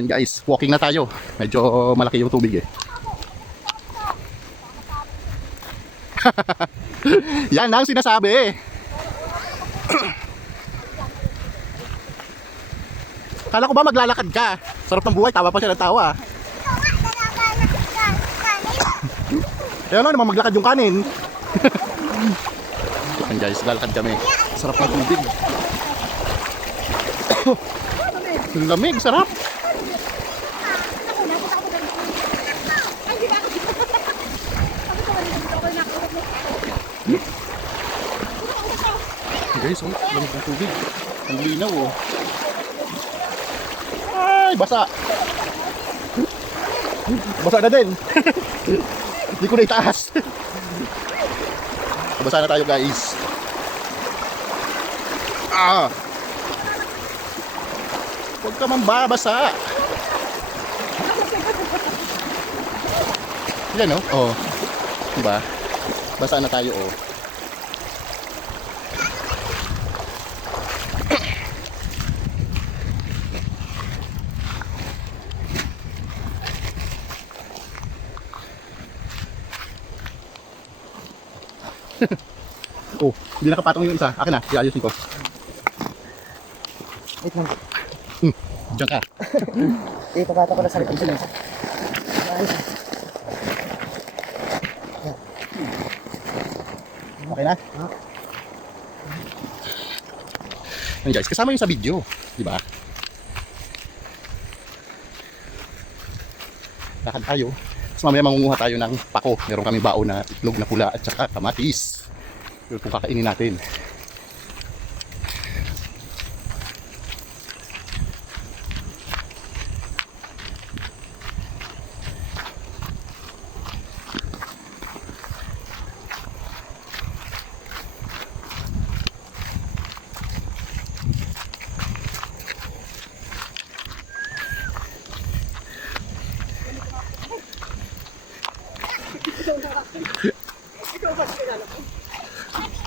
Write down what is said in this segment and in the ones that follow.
And guys, walking na tayo. Medyo malaki yung tubig eh. Yan ang sinasabi. Kala ko ba maglalakad ka? Sarap ng buhay, tawa pa siya ng tawa. Kaya nga naman maglakad yung kanin. Yan guys, lalakad kami. Sarap ng tubig. Lamig, sarap. Guys, oh, lamig ng tubig. Ang linaw oh. Ay, basa. Basa na din. Hindi ko na itaas. Basa na tayo guys. Huwag ka mambabasa. Yan oh. Oh. Diba? Basa na tayo oh. Oh, hindi nakapatong yung isa. Akin na, iayusin ko. Wait lang. Diyan ka. Papatong ko na sa likod sila. Okay na? Yan guys, kasama yung sa video. Diba? Lakad tayo. Tapos mamaya mangunguha tayo ng pako. Meron kami baon na itlog na pula at saka kamatis. Yun kung kakainin natin.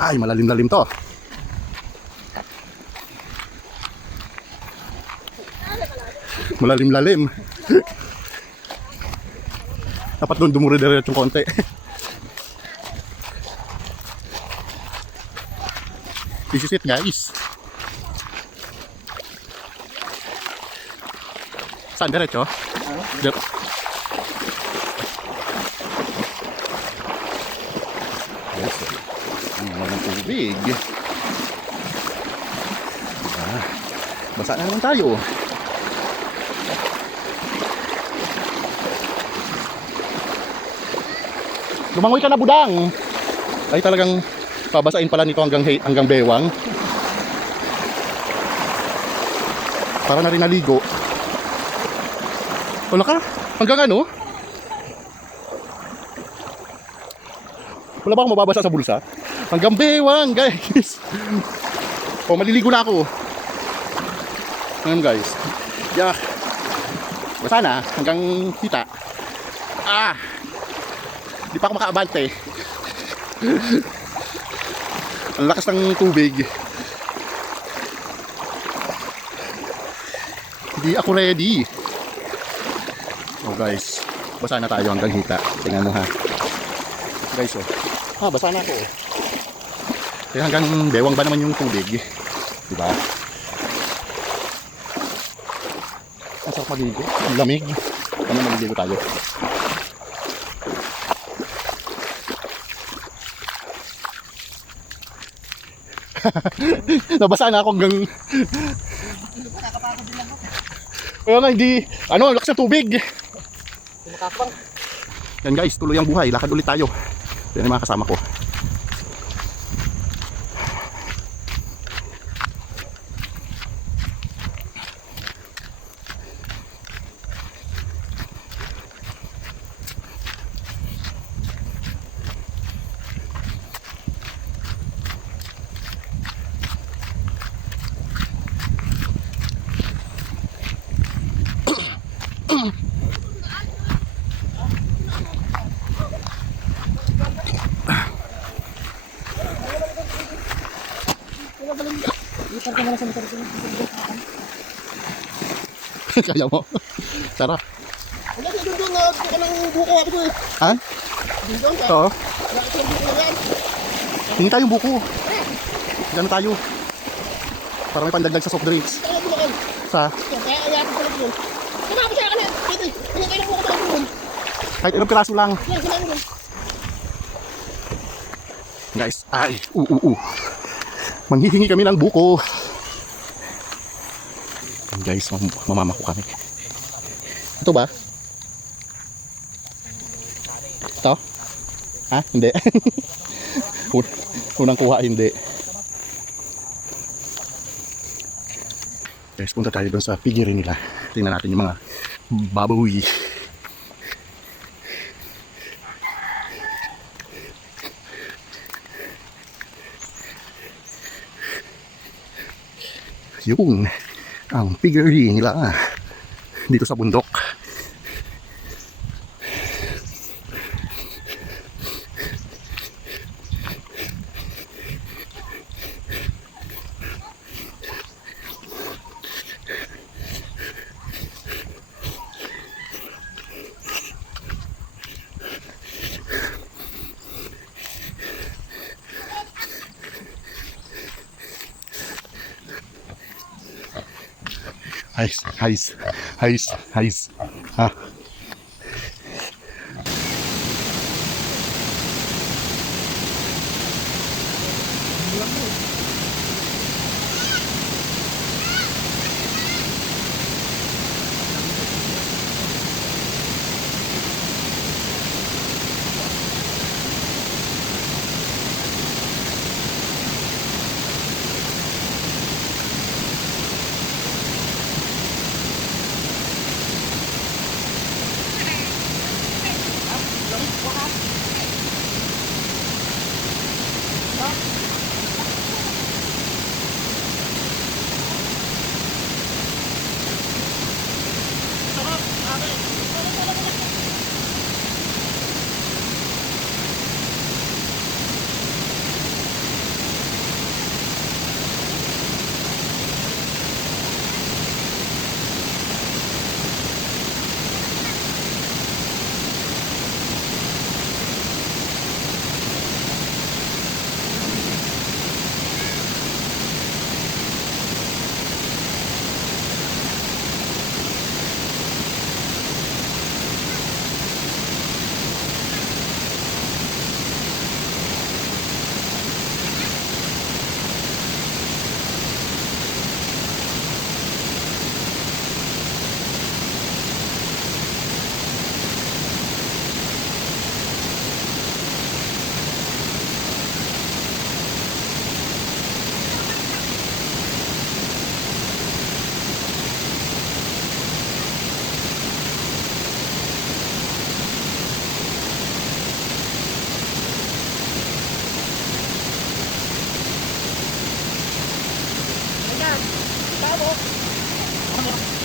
Ay, malalim-lalim to. Malalim-lalim. Dapat doon dumuri-diretso yung konti. This is it guys. Saan diretso? Ang tubig. Basa na naman tayo. Lumangoy ka na budang. Ay talagang babasain pala nito hanggang bewang. Para na rin naligo. Wala ka? Hanggang ano? Wala ba akong mababasa sa bulsa? Hanggang bewang guys. Oh, maliligo na ako. Ngayon guys. Yeah. Basa na hanggang kita. Di pa ako makaabante. Ang lakas ng tubig. Hindi ako ready. Oh guys, basa na tayo hanggang hita. Tingnan mo ha. Guys oh. Basa na ako oh. Kaya hanggang bewang ba naman yung tubig? Diba? Ang sarap maligo. Ang lamig. Ano maligo tayo? Nabasa na ako hanggang Nakakapagod din lang ako. kaya nga hindi ano, lakas ng tubig. Tumakapang. Yan guys, tuloy ang buhay. Lakad ulit tayo. Yan yung mga kasama ko. Kaya mo. Tara. Wala ka doon doon. Buka ng buko ako doon. Ha? Doon doon ka. Oo. Wala ka ng buko na yan. Tingin tayong buko. Gano tayo? Para may pandagdag sa soft drinks. Kaya bumakan. Sa Kaya ayaw ko doon. Kaya ako siya ka na. Pwede. Kaya ng buko tayo doon. kahit ilang piraso lang. Kaya sila doon. Guys, ay, manghihingi kami ng buko. Guys, mamamako kami. Ito ba? Ito? Ha? Hindi. Unang kuha, hindi. Guys, punta tayo doon sa piggery nila. Tingnan natin yung mga baboy. Yun ang piggery nila dito sa bundok. Hais. Ha?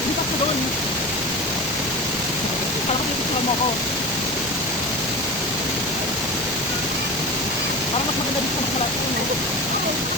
Lipat ko doon. Parang kasi mo ako. Parang mas maganda dito mas malaki.